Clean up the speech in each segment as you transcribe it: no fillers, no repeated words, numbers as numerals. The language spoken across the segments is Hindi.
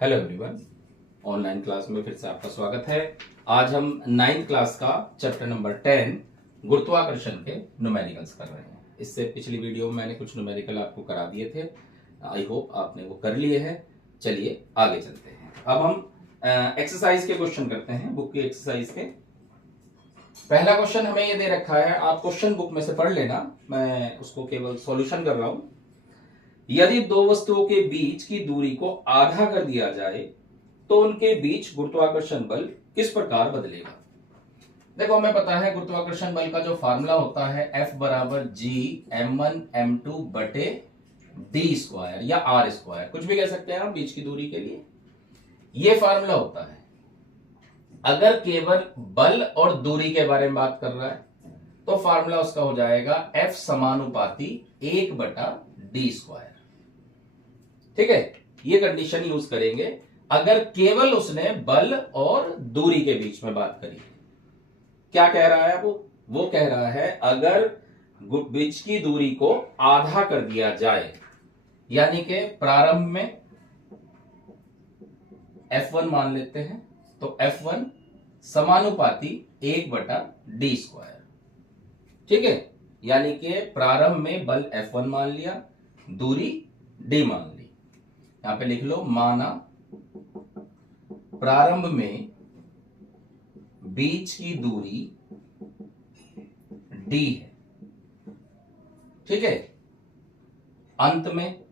हेलो एवरीवन, ऑनलाइन क्लास में फिर से आपका स्वागत है। आज हम 9th क्लास का चैप्टर नंबर 10 गुरुत्वाकर्षण के न्यूमेरिकल्स कर रहे हैं। इससे पिछली वीडियो में मैंने कुछ न्यूमेरिकल आपको करा दिए थे। आई होप आपने वो कर लिए हैं। चलिए आगे चलते हैं। अब हम एक्सरसाइज के क्वेश्चन करते हैं, बुक की एक्सरसाइज के। पहला क्वेश्चन हमें ये दे रखा है, आप क्वेश्चन बुक में से पढ़ लेना, मैं उसको केवल सॉल्यूशन कर रहा हूं। यदि दो वस्तुओं के बीच की दूरी को आधा कर दिया जाए तो उनके बीच गुरुत्वाकर्षण बल किस प्रकार बदलेगा। देखो, हमें पता है गुरुत्वाकर्षण बल का जो फार्मूला होता है F बराबर G m1 m2 बटे डी स्क्वायर या आर स्क्वायर, कुछ भी कह सकते हैं आप बीच की दूरी के लिए। यह फार्मूला होता है अगर केवल बल और दूरी के बारे में बात कर रहा है तो फार्मूला उसका हो जाएगा F समानुपाती 1 बटा डी स्क्वायर। ठीक है, ये कंडीशन यूज करेंगे अगर केवल उसने बल और दूरी के बीच में बात करी। क्या कह रहा है वो कह रहा है अगर बीच की दूरी को आधा कर दिया जाए, यानी कि प्रारंभ में F1 मान लेते हैं, तो F1 समानुपाती 1 बटा डी स्क्वायर। ठीक है, यानी कि प्रारंभ में बल F1 मान लिया, दूरी D मान ली। यहां पे लिख लो, माना प्रारंभ में बीच की दूरी D है। ठीक है, अंत में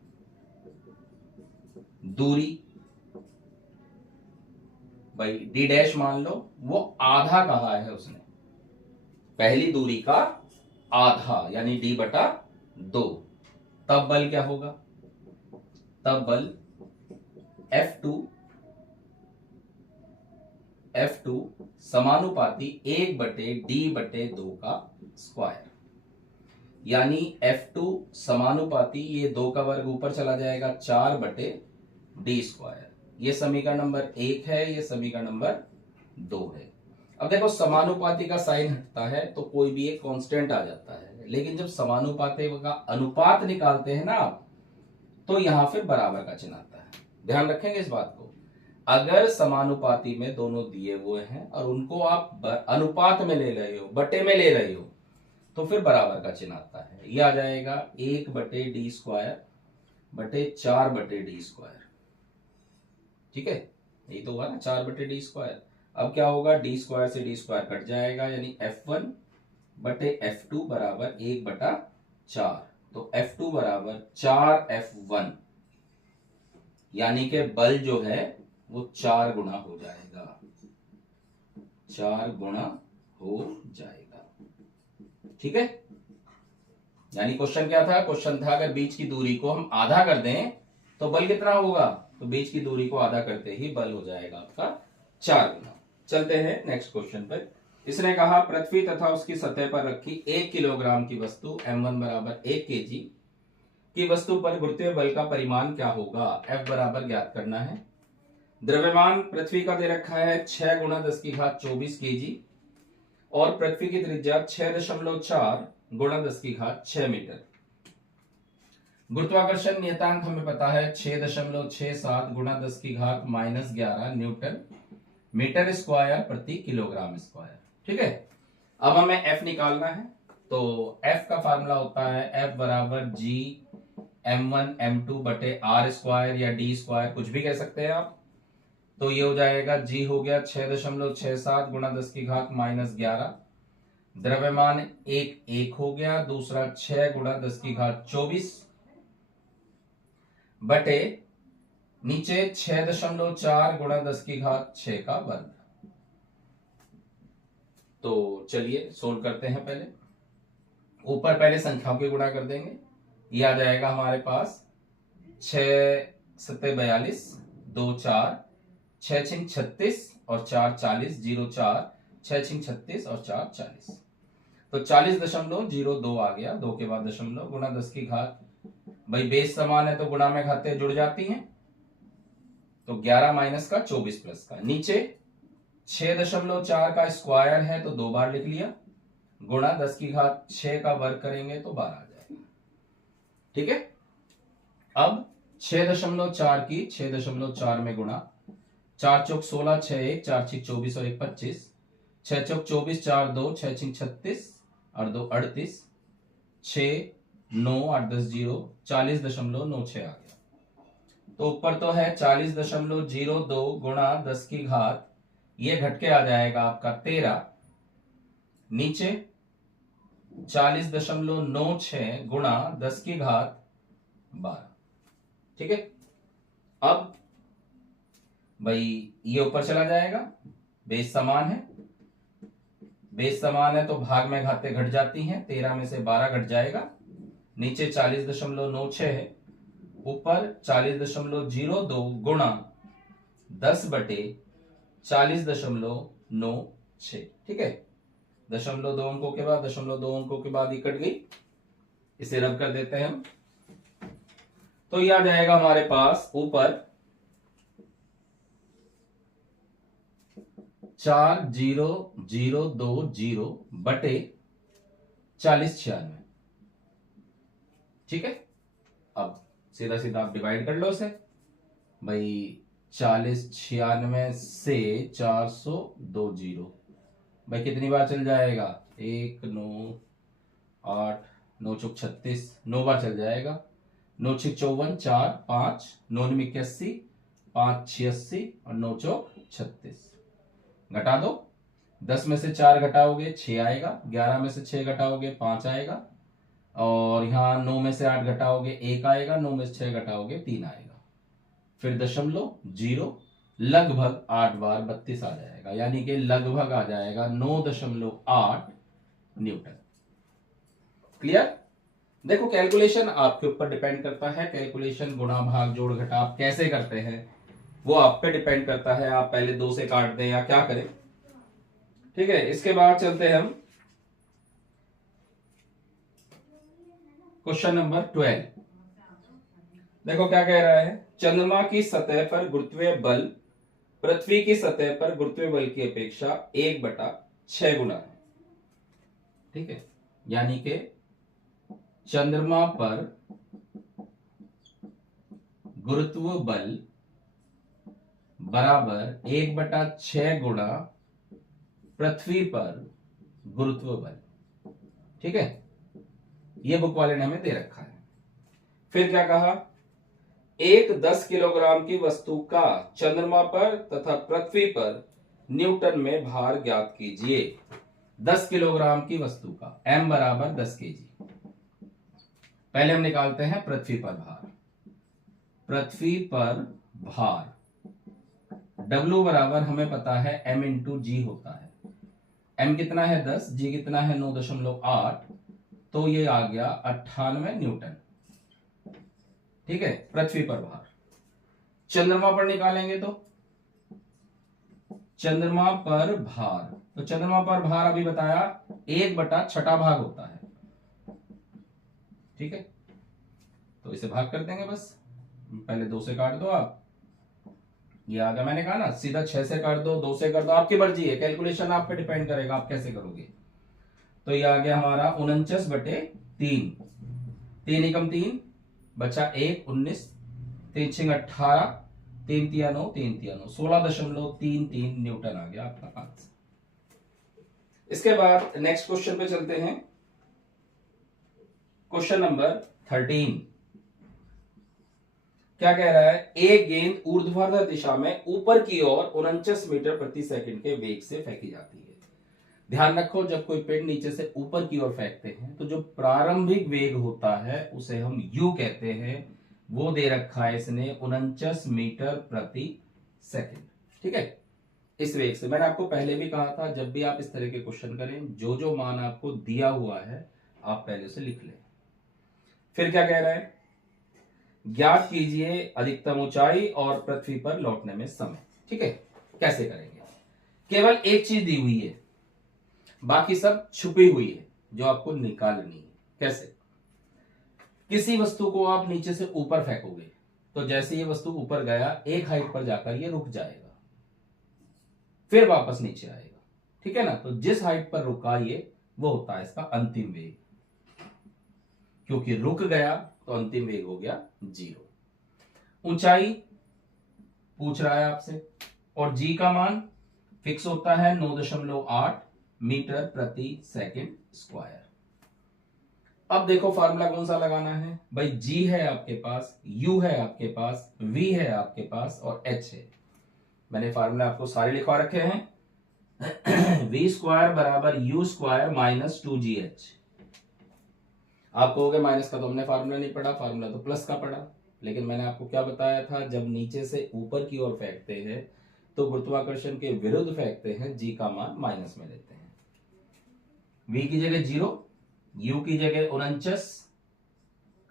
दूरी भाई D डैश मान लो, वो आधा कहा है उसने, पहली दूरी का आधा यानी D बटा 2। तब बल क्या होगा, तब बल F2 समानुपाती 1 बटे D बटे 2 का स्क्वायर, यानी F2 समानुपाती ये 2 का वर्ग ऊपर चला जाएगा 4 बटे D स्क्वायर। ये समीकरण नंबर 1 है, ये समीकरण नंबर 2 है। अब देखो, समानुपाती का साइन हटता है तो कोई भी एक कांस्टेंट आ जाता है, लेकिन जब समानुपाती का अनुपात निकालते हैं ना आप, तो यहां फिर बराबर का चिन्ह आता है। ध्यान रखेंगे इस बात को। अगर समानुपाती में दोनों दिए हुए हैं और उनको आप अनुपात में ले रहे हो, बटे में ले रहे हो, तो फिर बराबर का चिन्ह आता है। यह आ जाएगा 1 बटे डी स्क्वायर बटे 4 बटे डी स्क्वायर। ठीक है, यही तो हुआ ना, 4 बटे डी स्क्वायर। अब क्या होगा, डी स्क्वायर से डी स्क्वायर कट जाएगा, यानी F1 बटे F2 बराबर 1 बटा 4। तो F2 बराबर 4F1, यानी कि बल जो है वो 4 गुना हो जाएगा, 4 गुना हो जाएगा। ठीक है, यानी क्वेश्चन क्या था, क्वेश्चन था अगर बीच की दूरी को हम आधा कर दें तो बल कितना होगा, तो बीच की दूरी को आधा करते ही बल हो जाएगा आपका 4 गुना। चलते हैं नेक्स्ट क्वेश्चन पर। इसने कहा पृथ्वी तथा उसकी सतह पर रखी 1 किलोग्राम की वस्तु m1 बराबर 1 kg की वस्तु पर गुरुत्वीय बल का परिमाण क्या होगा, F बराबर ज्ञात करना है। द्रव्यमान पृथ्वी का दे रखा है 6 गुणा 10 की घात 24 kg और पृथ्वी की त्रिज्या 6.4 गुणा 10 की घात 6 मीटर। गुरुत्वाकर्षण नियतांक हमें पता है 6.67 गुणा 10 की घात -11 न्यूटन मीटर स्क्वायर प्रति किलोग्राम स्क्वायर। ठीक है, अब हमें F निकालना है, तो F का फार्मूला होता है F बराबर G m1 m2 बटे आर स्क्वायर या डी स्क्वायर, कुछ भी कह सकते हैं आप। तो ये हो जाएगा, G हो गया 6.67 गुणा 10 की घात -11, द्रव्यमान एक हो गया, दूसरा 6 गुणा 10 की घात 24 बटे नीचे 6.4 गुणा 10 की घात 6 का वर्ग। तो चलिए सोल्व करते हैं। पहले ऊपर पहले संख्याओं के गुणा कर देंगे। ये आ जाएगा हमारे पास 6 सत्ते 42, 2 4, 6 छिंग 36 और 4 40, 0 4, 6 छिंग 36 और 4 40। तो 40.02 आ गया, 2 के बाद दशमलव, गुणा 10 की घात, भाई बेस समान है तो गुणा में घातें जुड़ जाती हैं, तो 11 माइनस का 24 प्लस का, नीचे 6.4 का स्क्वायर है तो 2 बार लिख लिया, गुणा 10 की घात 6 का वर्ग करेंगे तो 12 आ जाएगा। ठीक है, अब 6.4 की 6.4 में गुणा, 4 चौक 16, 6 1, 4 6 24 और 1 25, 6 चौक 24, 4 2, 6 6 36 और 2 38, 6 9 8 10 0, 40.96 आ गया। तो ऊपर तो है 40.02 गुणा 10 की घात, ये घट के आ जाएगा आपका 13, नीचे 40.96 गुणा 10 की घात 12। ठीक है, अब भाई ये ऊपर चला जाएगा, बेस समान है, बेस समान है तो भाग में घातें घट जाती हैं, 13 में से 12 घट जाएगा, नीचे 40.96 है, ऊपर 40.02 गुणा 10/40.96। ठीक है, 0.2 अंकों के बाद 0.2 अंकों के बाद ये कट गई, इसे रद्द कर देते हैं हम। तो ये आ जाएगा हमारे पास ऊपर 40,020 बटे 4096। ठीक है, अब सीधा सीधा आप डिवाइड कर लो इसे भाई, 4096 से 420 भाई कितनी बार चल जाएगा, 1 9 8 9 चौक 36, 9 बार चल जाएगा, 9 6 54, 4 5, 9 9 81, 5 86 और 9 चौक 36। घटा दो, 10 में से 4 घटाओगे 6 आएगा, 11 में से 6 घटाओगे 5 आएगा, और यहाँ 9 में से 8 घटाओगे 1 आएगा, 9 में से 6 घटाओगे 3 आएगा, फिर 0.0 लगभग 8 बार 32 आ जाएगा, यानी कि लगभग आ जाएगा 9.8 न्यूटन। क्लियर? देखो कैलकुलेशन आपके ऊपर डिपेंड करता है, कैलकुलेशन गुणा भाग जोड़ घटा आप कैसे करते हैं वो आप पे डिपेंड करता है, आप पहले 2 से काट दें या क्या करें। ठीक है, इसके बाद चलते हैं हम क्वेश्चन नंबर 12। देखो क्या कह रहा है, चंद्रमा की सतह पर गुरुत्वीय बल पृथ्वी की सतह पर गुरुत्वीय बल की अपेक्षा 1/6 गुना है। ठीक है, यानी कि चंद्रमा पर गुरुत्व बल बराबर 1/6 गुणा पृथ्वी पर गुरुत्व बल। ठीक है, ये बुक वाले ने हमें दे रखा है। फिर क्या कहा, एक 10 किलोग्राम की वस्तु का चंद्रमा पर तथा पृथ्वी पर न्यूटन में भार ज्ञात कीजिए। 10 किलोग्राम की वस्तु का m बराबर 10 kg। पहले हम निकालते हैं पृथ्वी पर भार, पृथ्वी पर भार W बराबर हमें पता है m इंटू जी होता है, m कितना है 10, g कितना है 9.8, तो ये आ गया 98 न्यूटन। ठीक है, पृथ्वी पर भार। चंद्रमा पर निकालेंगे तो चंद्रमा पर भार, तो चंद्रमा पर भार अभी बताया 1/6 भाग होता है। ठीक है, तो इसे भाग कर देंगे बस, पहले 2 से काट दो आप, ये आ गया, मैंने कहा ना सीधा 6 से काट दो, 2 से कर दो, आपकी मर्जी है, कैलकुलेशन आप पे डिपेंड करेगा आप कैसे करोगे। तो ये आ गया हमारा 49/3, 3 एकम 3 बचा 1 19, 3 6 18, 3 3 9, 3 3 9, 16.33 न्यूटन आ गया आपका आंसर। इसके बाद नेक्स्ट क्वेश्चन पे चलते हैं, क्वेश्चन नंबर 13। क्या कह रहा है, एक गेंद ऊर्ध्वाधर दिशा में ऊपर की ओर 49 मीटर प्रति सेकंड के वेग से फेंकी जाती है। ध्यान रखो, जब कोई पिंड नीचे से ऊपर की ओर फेंकते हैं तो जो प्रारंभिक वेग होता है उसे हम u कहते हैं, वो दे रखा है इसने 49 मीटर प्रति सेकंड। ठीक है, इस वेग से, मैंने आपको पहले भी कहा था जब भी आप इस तरह के क्वेश्चन करें, जो जो मान आपको दिया हुआ है आप पहले से लिख लें। फिर क्या कह रहा है, ज्ञात कीजिए अधिकतम ऊंचाई और पृथ्वी पर लौटने में समय। ठीक है, कैसे करेंगे, केवल एक चीज दी हुई है, बाकी सब छुपी हुई है जो आपको निकालनी है। कैसे, किसी वस्तु को आप नीचे से ऊपर फेंकोगे तो जैसे ये वस्तु ऊपर गया एक हाइट पर जाकर ये रुक जाएगा, फिर वापस नीचे आएगा। ठीक है ना, तो जिस हाइट पर रुका ये वो होता है इसका अंतिम वेग, क्योंकि रुक गया तो अंतिम वेग हो गया 0। ऊंचाई पूछ रहा है आपसे, और जी का मान फिक्स होता है 9.8 मीटर प्रति सेकंड स्क्वायर। अब देखो फार्मूला कौन सा लगाना है भाई, जी है आपके पास, यू है आपके पास, वी है आपके पास और एच है। मैंने फार्मूला आपको सारे लिखवा रखे हैं। वी स्क्वायर बराबर यू स्क्वायर माइनस 2GH। आप कहोगे माइनस का तो हमने फार्मूला नहीं पढ़ा, फार्मूला तो प्लस का पढ़ा। लेकिन मैंने आपको क्या बताया था, जब नीचे से ऊपर की ओर फेंकते हैं तो गुरुत्वाकर्षण के विरुद्ध फेंकते हैं, जी का मान माइनस में लेते हैं। v की जगह 0, u की जगह 49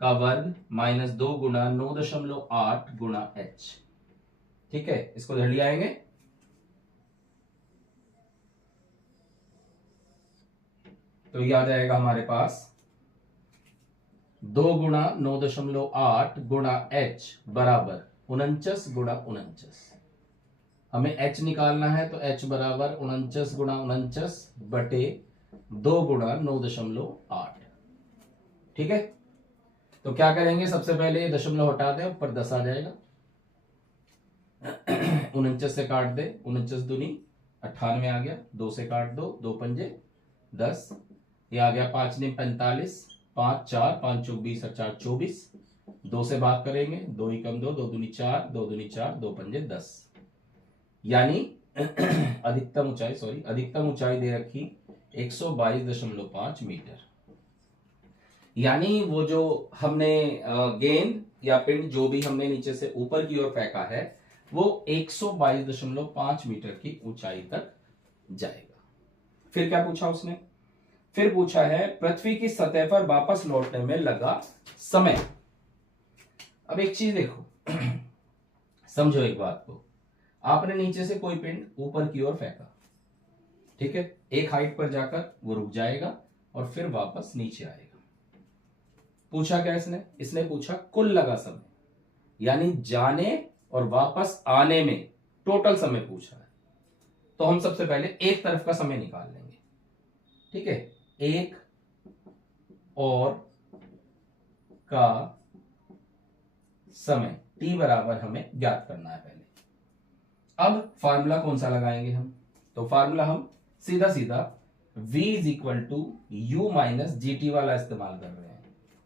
का वर्ग माइनस 2 गुना 9.8 गुना h। ठीक है, इसको धड़ आएंगे। तो ये आ जाएगा हमारे पास 2 गुना 9.8 गुना h बराबर 49 गुना 49। हमें h निकालना है तो h बराबर 49 गुना 49 बटे 2 गुना 9.8। ठीक है, तो क्या करेंगे, सबसे पहले दशमलव हटा दें, ऊपर 10 आ जाएगा। 49 से काट दे, 49 दूनी 98 आ गया, 2 से काट दो, 2 पंजे 10, ये आ गया 5 नी 45, 5 4 5 चौक 20 और 4 24, 2 से भाग करेंगे, 2 ही कम 2, 2 दूनी 4, 2 दूनी 4, 2 पंजे 10। यानी अधिकतम ऊंचाई दे रखी 122.5 मीटर। यानी वो जो हमने गेंद या पिंड जो भी हमने नीचे से ऊपर की ओर फेंका है वो 122.5 मीटर की ऊंचाई तक जाएगा। फिर क्या पूछा उसने, फिर पूछा है पृथ्वी की सतह पर वापस लौटने में लगा समय। अब एक चीज देखो, समझो एक बात को, आपने नीचे से कोई पिंड ऊपर की ओर फेंका, ठीक है, एक हाइट पर जाकर वो रुक जाएगा और फिर वापस नीचे आएगा। पूछा क्या इसने पूछा कुल लगा समय, यानी जाने और वापस आने में टोटल समय पूछ रहा है। तो हम सबसे पहले एक तरफ का समय निकाल लेंगे। ठीक है, एक और का समय t बराबर हमें ज्ञात करना है पहले। अब फार्मूला कौन सा लगाएंगे हम, तो फार्मूला हम सीधा सीधा v is equal to u minus g t वाला इस्तेमाल कर रहे हैं।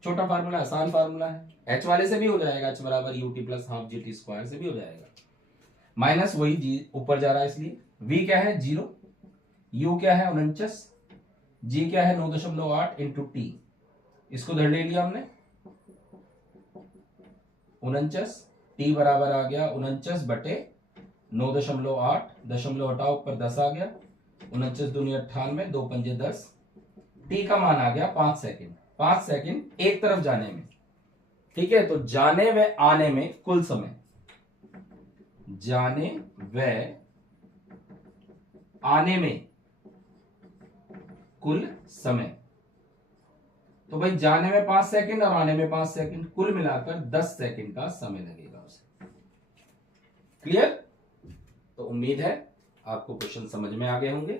छोटा फार्मूला, आसान फार्मूला है, h वाले से भी हो जाएगा, h बराबर U T plus half G T square से भी हो जाएगा, माइनस वही जी ऊपर जा रहा है इसलिए। v क्या है 0, u क्या है 49, g क्या है 9.8 इंटू टी, इसको धर ले लिया हमने 49, t बराबर आ गया 49 बटे 9.8, दशमलव हटाओ ऊपर 10 आ गया, 49 दूनी 98, 2 पंजे 10, t का मान आ गया 5 सेकंड। 5 सेकंड एक तरफ जाने में। ठीक है, तो जाने व आने में कुल समय, जाने व आने में कुल समय, तो भाई जाने में 5 सेकंड और आने में 5 सेकंड, कुल मिलाकर 10 सेकंड का समय लगेगा उसे। क्लियर? तो उम्मीद है आपको क्वेश्चन समझ में आ गए होंगे।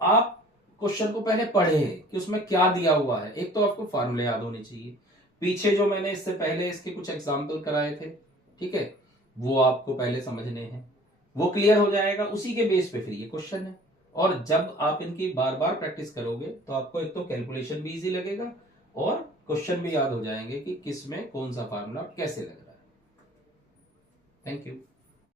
आप क्वेश्चन को पहले पढ़े कि उसमें क्या दिया हुआ है। एक तो आपको फार्मूले याद होने चाहिए, पीछे जो मैंने इससे पहले इसके कुछ एग्जाम्पल कराए थे, ठीक है, वो आपको पहले समझने हैं, वो क्लियर हो जाएगा, उसी के बेस पे फिर ये क्वेश्चन है। और जब आप इनकी बार बार प्रैक्टिस करोगे तो आपको एक तो कैलकुलेशन भी इजी लगेगा और क्वेश्चन भी याद हो जाएंगे कि किस में कौन सा फार्मूला कैसे लग रहा है। Thank you.